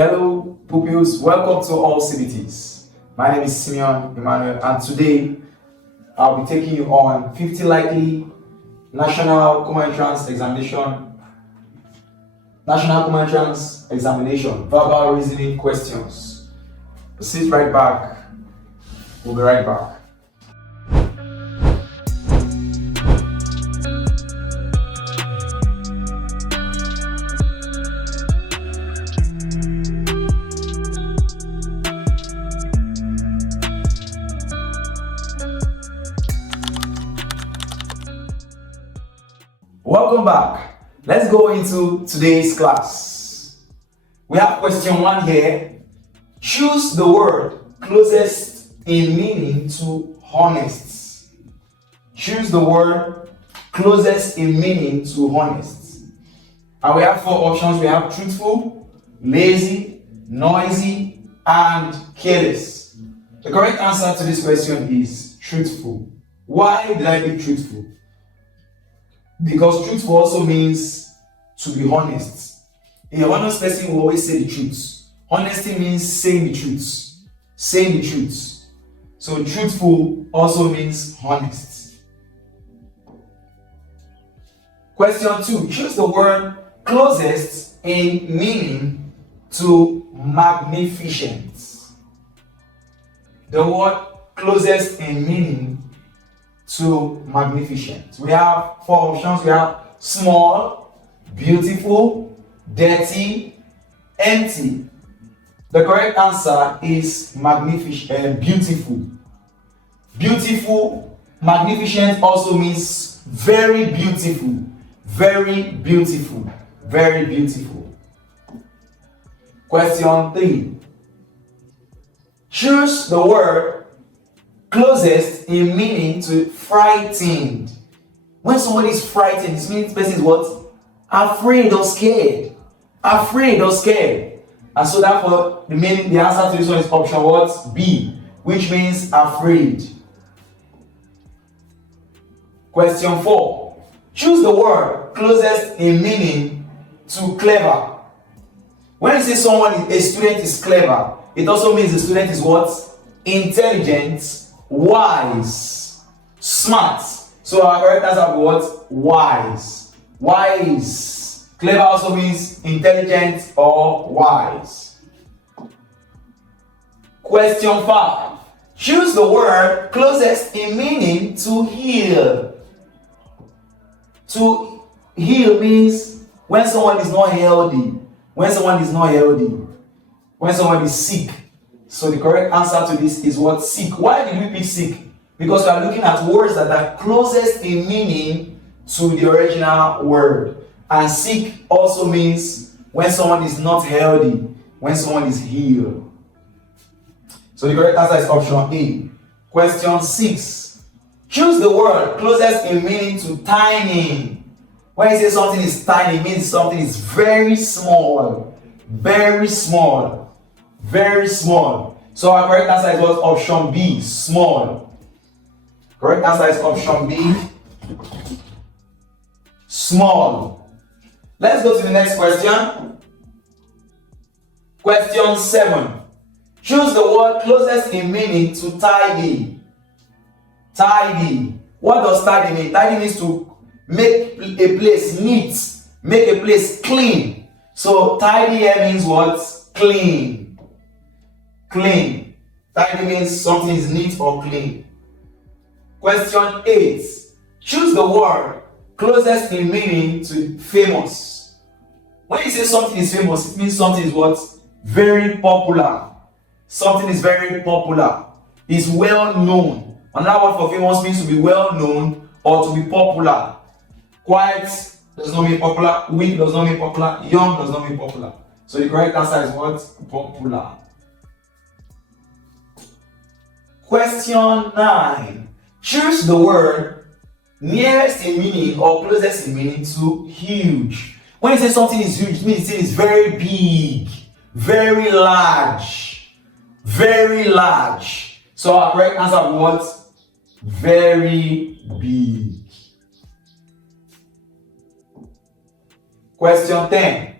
Hello pupils, welcome to AllCBTs. My name is Simeon, Emmanuel, and today I'll be taking you on 50 likely National Common Entrance Examination verbal reasoning questions. Sit right back, we'll be right back. Welcome back. Let's go into today's class. We have question 1 here. Choose the word closest in meaning to honest. Choose the word closest in meaning to honest. And we have 4 options. We have truthful, lazy, noisy, and careless. The correct answer to this question is truthful. Why did I pick truthful? Because truthful also means to be honest. A honest person will always say the truth. Honesty means saying the truth. Saying the truth. So truthful also means honest. Question 2. Choose the word closest in meaning to magnificent. The word closest in meaning to magnificent. We have 4 options. We have small, beautiful, dirty, empty. The correct answer is magnificent, beautiful. Beautiful, magnificent also means very beautiful, very beautiful, very beautiful. Question 3. Choose the word closest in meaning to frightened. When somebody is frightened, it means the person is what? Afraid or scared. Afraid or scared. And so therefore, the answer to this one is option what? B, which means afraid. Question 4. Choose the word closest in meaning to clever. When you say a student is clever, it also means the student is what? Intelligent, wise, smart. So our correct answer is what? Wise. Wise. Clever also means intelligent or wise. Question 5. Choose the word closest in meaning to heal. To heal means when someone is not healthy. When someone is not healthy. When someone is sick. So the correct answer to this is what? Sick. Why did we pick sick? Because we are looking at words that are closest in meaning to the original word. And sick also means when someone is not healthy, when someone is healed. So the correct answer is option A. Question 6. Choose the word closest in meaning to tiny. When you say something is tiny, it means something is very small. Very small. Very small. So our correct answer is what? Option B, small. Correct answer is option B, small. Let's go to the next question. Question 7. Choose the word closest in meaning to tidy. Tidy. What does tidy mean? Tidy means to make a place neat, make a place clean. So tidy here means what? Clean. Clean. Tidy means something is neat or clean. Question 8. Choose the word closest in meaning to famous. When you say something is famous, it means something is what? Very popular. Something is very popular. It's well known. Another word for famous means to be well known or to be popular. Quiet does not mean popular. Weak does not mean popular. Young does not mean popular. So the correct answer is what? Popular. Question 9. Choose the word nearest in meaning or closest in meaning to huge. When you say something is huge, it means it is very big, very large, very large. So our correct answer is what? Very big. Question 10.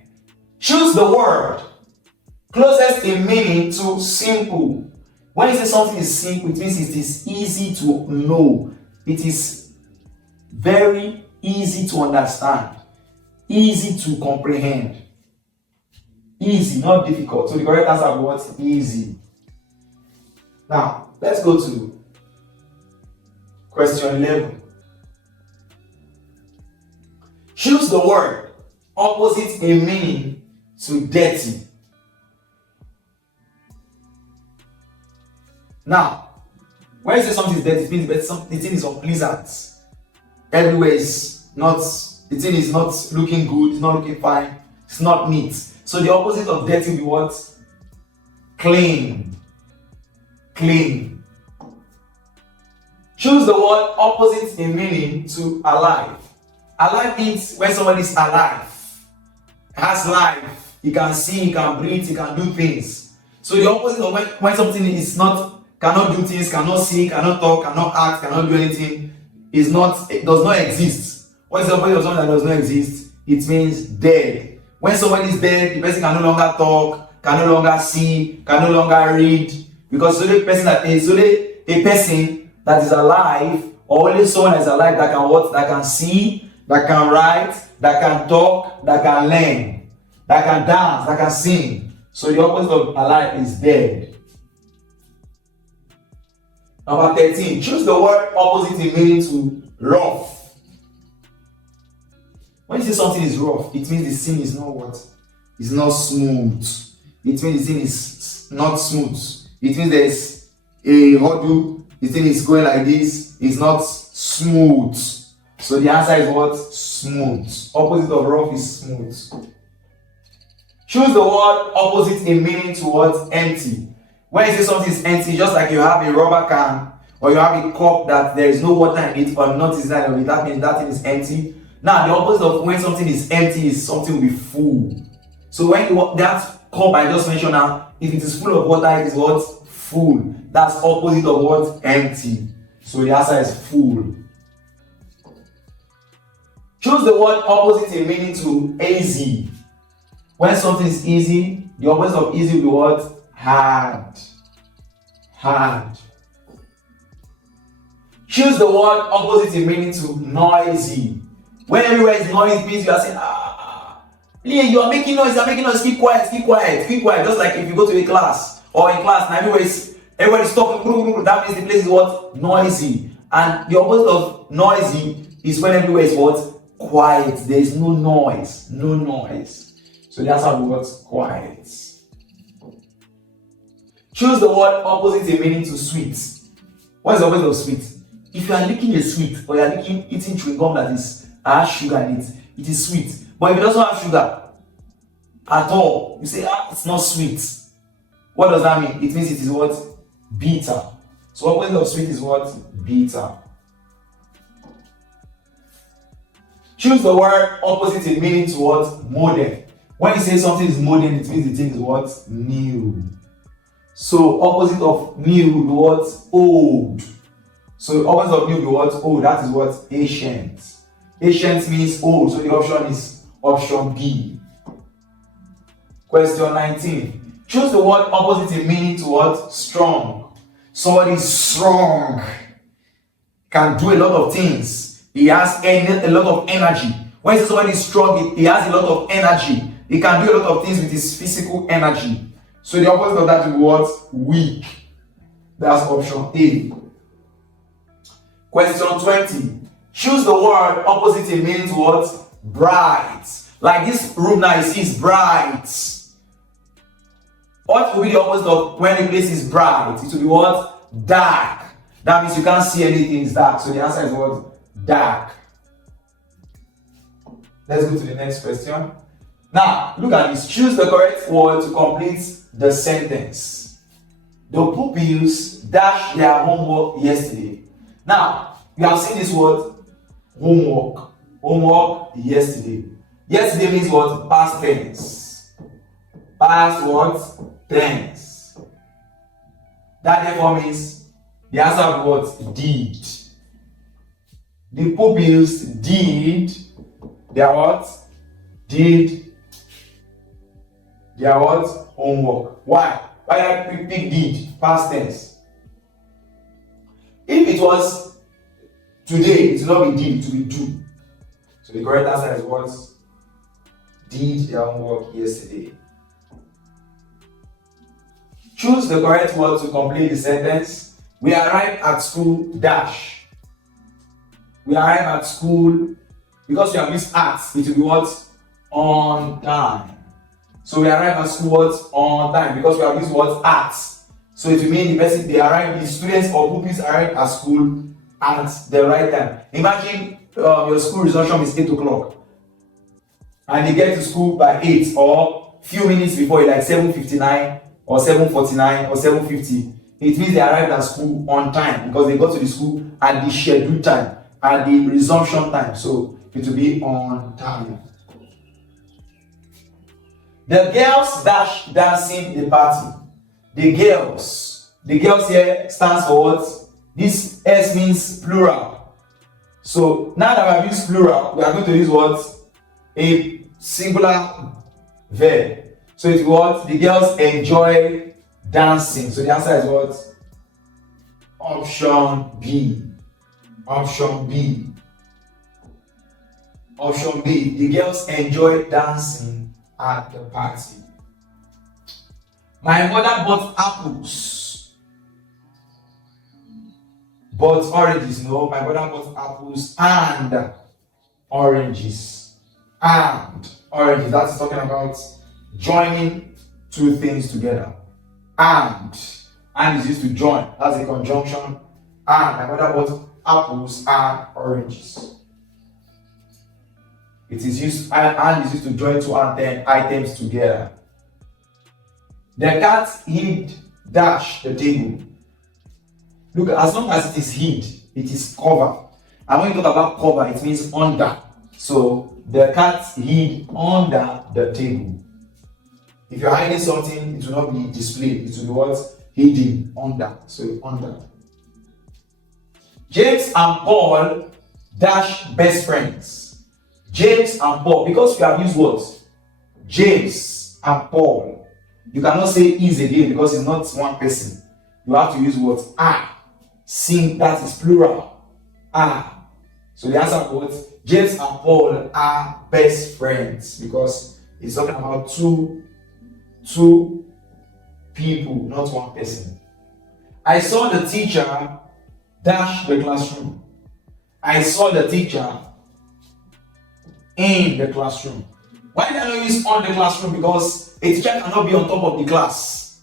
Choose the word Closest in meaning to simple. When you say something is simple, it means it is easy to know. It is very easy to understand, easy to comprehend. Easy, not difficult. So the correct answer is what? Easy. Now, let's go to question 11. Choose the word opposite in meaning to dirty. Now, when you say something is dirty, it means the thing is unpleasant. Everywhere is not, the thing is not looking good, it's not looking fine, it's not neat. So the opposite of dirty will be what? Clean. Clean. Choose the word opposite in meaning to alive. Alive means when somebody is alive, has life, he can see, he can breathe, he can do things. So the opposite of when something is not, cannot do things, cannot see, cannot talk, cannot act, cannot do anything, it does not exist. What is the opposite of something that does not exist? It means dead. When somebody is dead, the person can no longer talk, can no longer see, can no longer read, because only a person that is alive, or only someone that is alive that can what? That can see, that can write, that can talk, that can learn, that can dance, that can sing. So the opposite of alive is dead. Number 13. Choose the word opposite in meaning to rough. When you say something is rough, it means the thing is not what? It's not smooth. It means the thing is not smooth. It means there's a hurdle. The thing is going like this. It's not smooth. So the answer is what? Smooth. Opposite of rough is smooth. Choose the word opposite in meaning to what? Empty. When you say something is empty, just like you have a rubber can or you have a cup that there is no water in it or not inside of it, that means that thing is empty. Now, the opposite of when something is empty is something will be full. So when that cup I just mentioned now, if it is full of water, it is what? Full. That's opposite of what? Empty. So the answer is full. Choose the word opposite in meaning to easy. When something is easy, the opposite of easy will be what? Hard. Hard. Choose the word opposite in meaning to noisy. When everywhere is noisy, it means you are saying, you are making noise, keep quiet. Just like if you go to a class or in class and everybody is talking, that means the place is what? Noisy. And the opposite of noisy is when everywhere is what? Quiet. There is no noise. No noise. So the answer will be what? Quiet. Choose the word opposite in meaning to sweet. What is the opposite of sweet? If you are licking a sweet or you are eating chewing gum that has sugar in it, it is sweet. But if it doesn't have sugar at all, you say, it's not sweet. What does that mean? It means it is what? Bitter. So opposite of sweet is what? Bitter. Choose the word opposite in meaning to what? Modern. When you say something is modern, it means the thing is what? New. So opposite of new will be what? Old. So opposite of new will be what? Old. That is what? Ancient. Ancient means old. So the option is option B. Question 19. Choose the word opposite in meaning to what? Strong. Somebody is strong. Can do a lot of things. He has a lot of energy. When you say somebody is strong, he has a lot of energy. He can do a lot of things with his physical energy. So the opposite of that will be what? Weak. That's option A. Question 20. Choose the word opposite in meaning to what? Bright. Like this room now, you see is bright. What will be the opposite of when a place is bright? It will be what? Dark. That means you can't see anything, it's dark. So the answer is what? Dark. Let's go to the next question. Now, look at this. Choose the correct word to complete the sentence. The pupils dashed their homework yesterday. Now, you have seen this word, homework. Homework yesterday. Yesterday means what? Past tense. Past what? Tense. That therefore means the answer of what? Did. The pupils did their what? Did their what? Homework. Why? Why I pick did? Past tense. If it was today, it will not be did, it will be do. So the correct answer is what? Did their homework yesterday. Choose the correct word to complete the sentence. We arrived at school dash. We arrived at school, because we have used at, it will be what? On time. So we arrive at school what? On time, because we have used what? At. So it will mean the person, they arrive, the students or pupils arrive at school at the right time. Imagine your school resumption is 8 o'clock and they get to school by 8 or few minutes before, like 7:59 or 7:49 or 7:50. It means they arrived at school on time because they got to the school at the scheduled time, at the resumption time. So it will be on time. The girls dash dancing the party. The girls here stands for what? This S means plural. So now that we have used plural, we are going to use what? A singular verb. So it's what? The girls enjoy dancing. So the answer is what? Option B. Option B. Option B. The girls enjoy dancing at the party. My mother bought apples. Bought oranges. No, my mother bought apples and oranges. And oranges. That's talking about joining two things together. And is used to join. That's a conjunction. And my mother bought apples and oranges. It is used, and is used to join two items together. The cat hid dash the table. Look, as long as it is hid, it is cover. And when you talk about cover, it means under. So the cat hid under the table. If you're hiding something, it will not be displayed. It will be what? Hidden under. So under. James and Paul dash best friends. James and Paul, because we have used words. James and Paul. You cannot say is again because it's not one person. You have to use words are. Sing, that is plural. Are. So the answer is what? James and Paul are best friends because it's talking about two people, not one person. I saw the teacher dash the classroom. I saw the teacher in the classroom. Why did I not use on the classroom? Because a teacher cannot be on top of the class.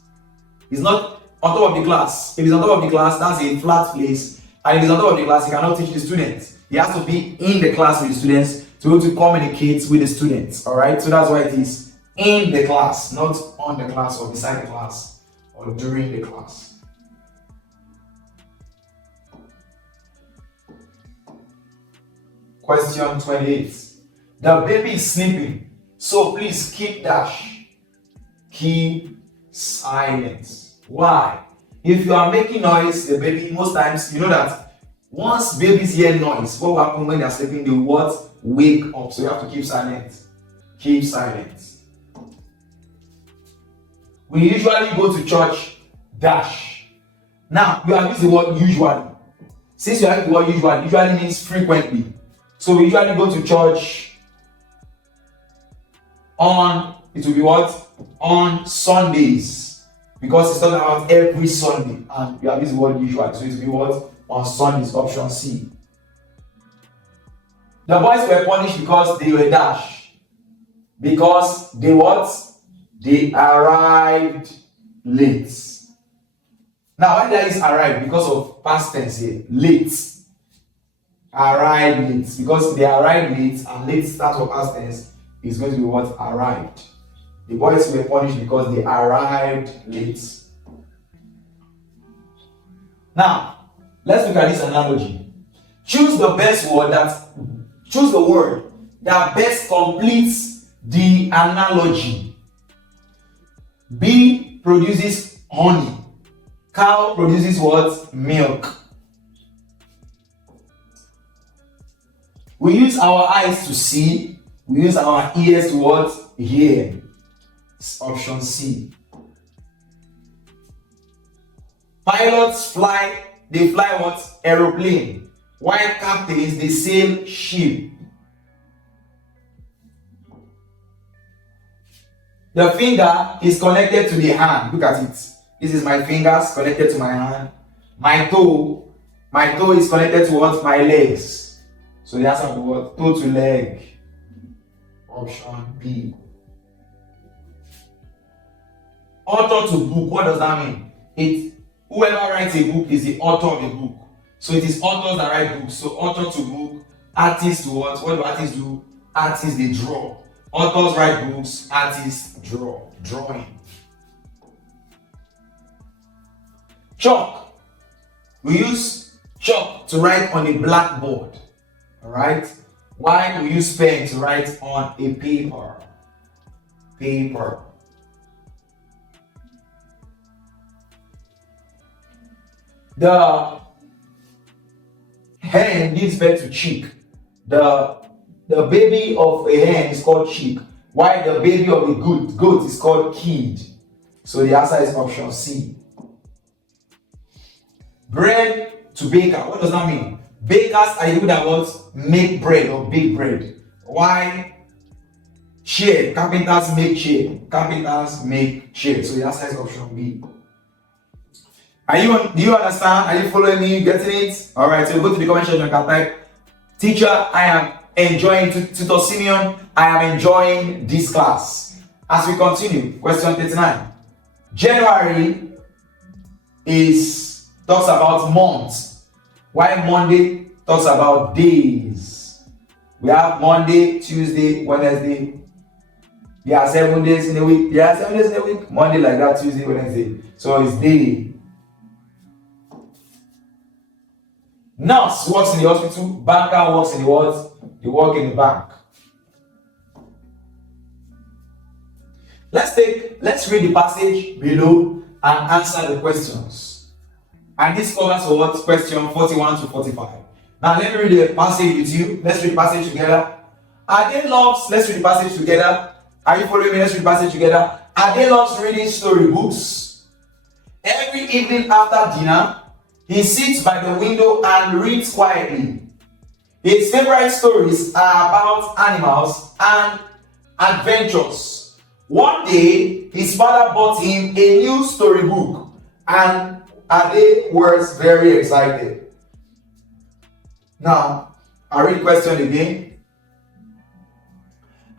It's not on top of the class. If it's on top of the class, that's a flat place. And if it's on top of the class, he cannot teach the students. He has to be in the class with the students to be able to communicate with the students. Alright, so that's why it is in the class, not on the class or beside the class or during the class. Question 28. The baby is sleeping, so please keep dash. Keep silent. Why? If you are making noise, the baby, most times, you know that once babies hear noise, what will happen when they are sleeping? They will wake up. So you have to keep silent. Keep silent. We usually go to church dash. Now, you have used the word usually. Since you have the word usually means frequently. So we usually go to church on, it will be what? On Sundays. Because it's talking about every Sunday. And we have used the word usually. So it will be what? On Sundays, option C. The boys were punished because they were dash. Because they what? They arrived late. Now, why did I use arrive? Because of past tense here. Late. Arrived late. Because they arrived late and late starts for past tense is going to be what? Arrived. The boys were punished because they arrived late. Now, let's look at this analogy. Choose the word that best completes the analogy. Bee produces honey. Cow produces what? Milk. We use our eyes to see. We use our ears to what? Hear. It's option C. Pilots fly, they fly what? Aeroplane. While captains, they sail ship. The finger is connected to the hand. Look at it. This is my fingers connected to my hand. My toe is connected to what? My legs. So the answer will be what? Toe to leg. Option B. Author to book. What does that mean? Whoever writes a book is the author of the book. So it is authors that write books. So author to book, artist to what? What do artists do? Artists, they draw. Authors write books, artists draw. Drawing. Chalk. We use chalk to write on a blackboard. Alright? Why we use pen to write on a paper? Paper. The hen gives birth to chick. The baby of a hen is called chick, while the baby of a goat is called kid. So the answer is option C. Bread to baker. What does that mean? Bakers are the people that what? Make bread or bake bread. Why? Chair. Carpenters make chair. Carpenters make chair. So the answer is option B. Do you understand? Are you following me? Getting it? Alright, so go to the comment section and type, teacher, I am enjoying Tutor Simeon. I am enjoying this class. As we continue, question 39. January talks about months, while Monday talks about days. We have Monday, Tuesday, Wednesday. There are 7 days in a week. Monday like that, Tuesday, Wednesday. So it's day. Nurse works in the hospital. Banker works in the what? They work in the bank. Let's read the passage below and answer the questions. And this covers what? Question 41 to 45. Now let me read the passage with you. Let's read the passage together. Ade loves, let's read the passage together. Are you following me? Let's read the passage together. Ade loves reading storybooks. Every evening after dinner, he sits by the window and reads quietly. His favorite stories are about animals and adventures. One day, his father bought him a new storybook, and Ade was very excited. Now, I'll read the question again.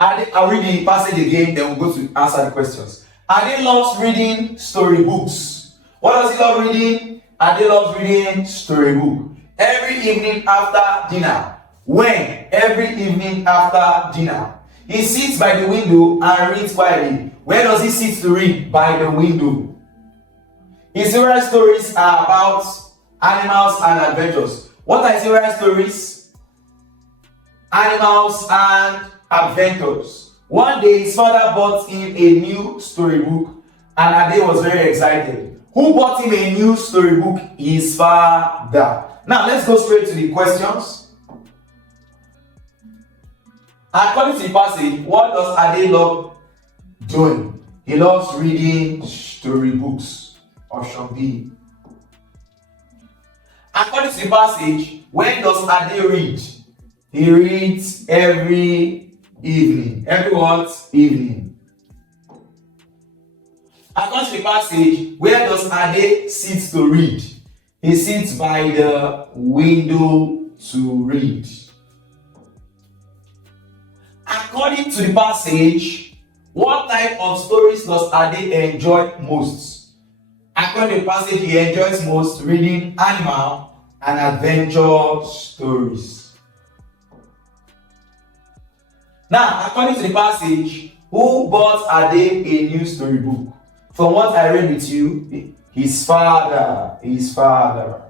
I'll read the passage again, then we'll go to answer the questions. Ade loves reading storybooks. What does he love reading? Ade loves reading storybook. Every evening after dinner. When? Every evening after dinner. He sits by the window and reads quietly. Where does he sit to read? By the window. His favorite stories are about animals and adventures. What are his favorite stories? Animals and adventures. One day his father bought him a new storybook and Ade was very excited. Who bought him a new storybook? His father. Now let's go straight to the questions. According to the passage, what does Ade love doing? He loves reading storybooks. Option B. According to the passage, when does Ade read? He reads every evening. Every what? Evening. According to the passage, where does Ade sit to read? He sits by the window to read. According to the passage, what type of stories does Ade enjoy most? According to the passage, he enjoys most reading animal and adventure stories. Now, according to the passage, who bought Ade a new storybook? From what I read with you, his father. His father.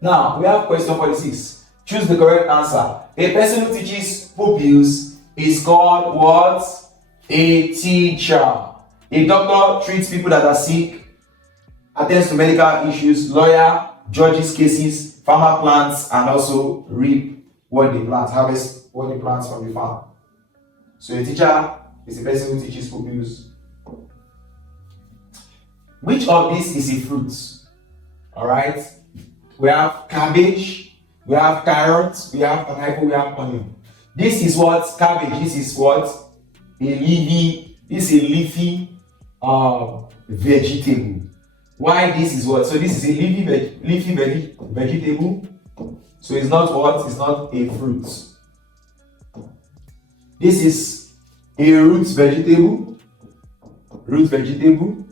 Now, we have question 46. Choose the correct answer. A person who teaches pupils is called what? A teacher. A doctor treats people that are sick, attends to medical issues, lawyer judges cases, farmer plants, and also reap what they plant, harvest what they plant from the farm. So a teacher is a person who teaches pupils. Which of these is a fruit? Alright. We have cabbage, we have carrots, we have pineapple, we have onion. This is what cabbage, this is what this is a leafy vegetable. Why this is what? So this is a leafy vegetable. So it's not what? It's not a fruit. This is a root vegetable. Root vegetable.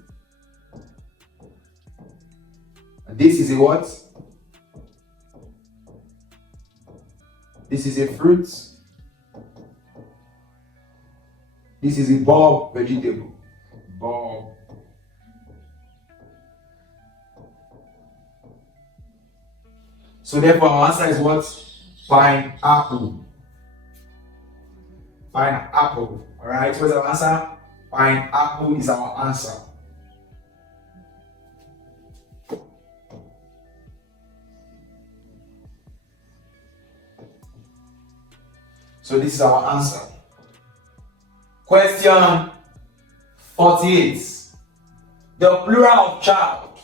And this is a what? This is a fruit. This is a bulb vegetable. Bulb. So therefore our answer is what? Pineapple. Pineapple. Alright, what's our answer? Pineapple is our answer. So this is our answer. Question 48. The plural of child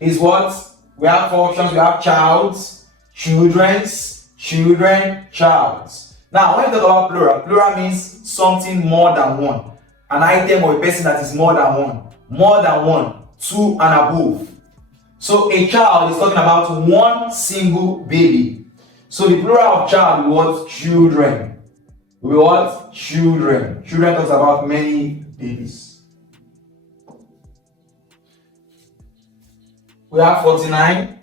is what? We have 4 options. We have childs, children's, children, childs. Now, when we talk about plural, plural means something more than one. An item or a person that is more than one. More than one, 2 and above. So a child is talking about one single baby. So the plural of child is what? Children. We what? Children. Children talks about many babies. We have 49.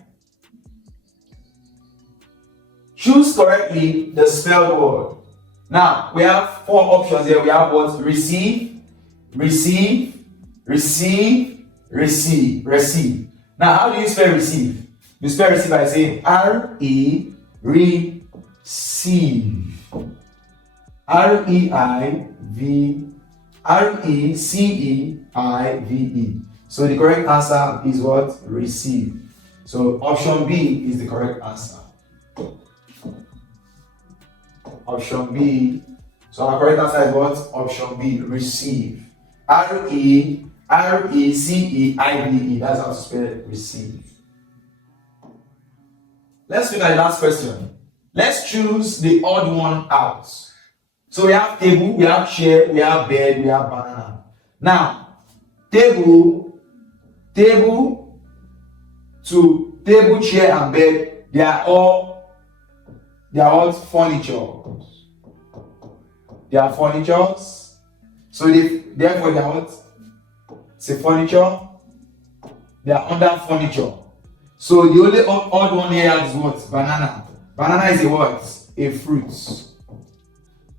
Choose correctly the spelled word. Now, we have 4 options here. We have what? Receive, receive, receive, receive, receive. Now, how do you spell receive? You spell receive by saying R-E, receive. R-E-C-E-I-V-E. So the correct answer is what? Receive. So option B is the correct answer. Option B. So our correct answer is what? Option B, receive. R-E-C-E-I-V-E. That's how to spell it, receive. Let's look at the last question. Let's choose the odd one out. So we have table, we have chair, we have bed, we have banana. Now, table, chair, and bed, they are all furniture. They are furnitures. So therefore they are what? It's a furniture. They are under furniture. So the only odd one here is what? Banana. Banana is a what? A fruit.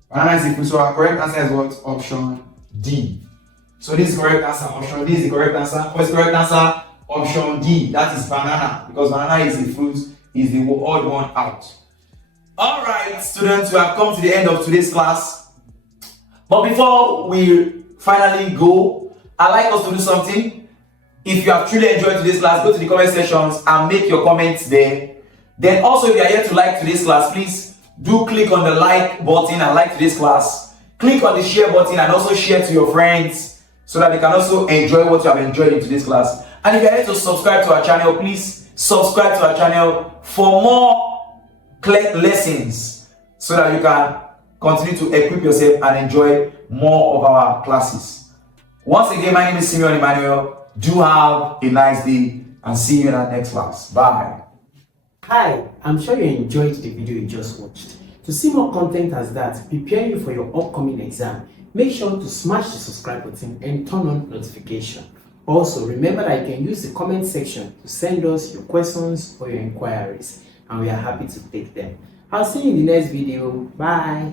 Banana is a fruit. So our correct answer is what? Option D. So this is the correct answer. Option D is the correct answer. What's the correct answer? Option D. That is banana. Because banana is a fruit, is the odd one out. Alright, students, we have come to the end of today's class. But before we finally go, I'd like us to do something. If you have truly enjoyed today's class, go to the comment sections and make your comments there. Then also, if you are here to like today's class, please do click on the like button and like today's class. Click on the share button and also share to your friends so that they can also enjoy what you have enjoyed in today's class. And if you are here to subscribe to our channel, please subscribe to our channel for more lessons so that you can continue to equip yourself and enjoy more of our classes. Once again, my name is Simeon Emmanuel. Do have a nice day and see you in our next class. Bye. Hi, I'm sure you enjoyed the video you just watched. To see more content as that, preparing you for your upcoming exam, make sure to smash the subscribe button and turn on notification. Also, remember that you can use the comment section to send us your questions or your inquiries, and we are happy to take them. I'll see you in the next video. Bye.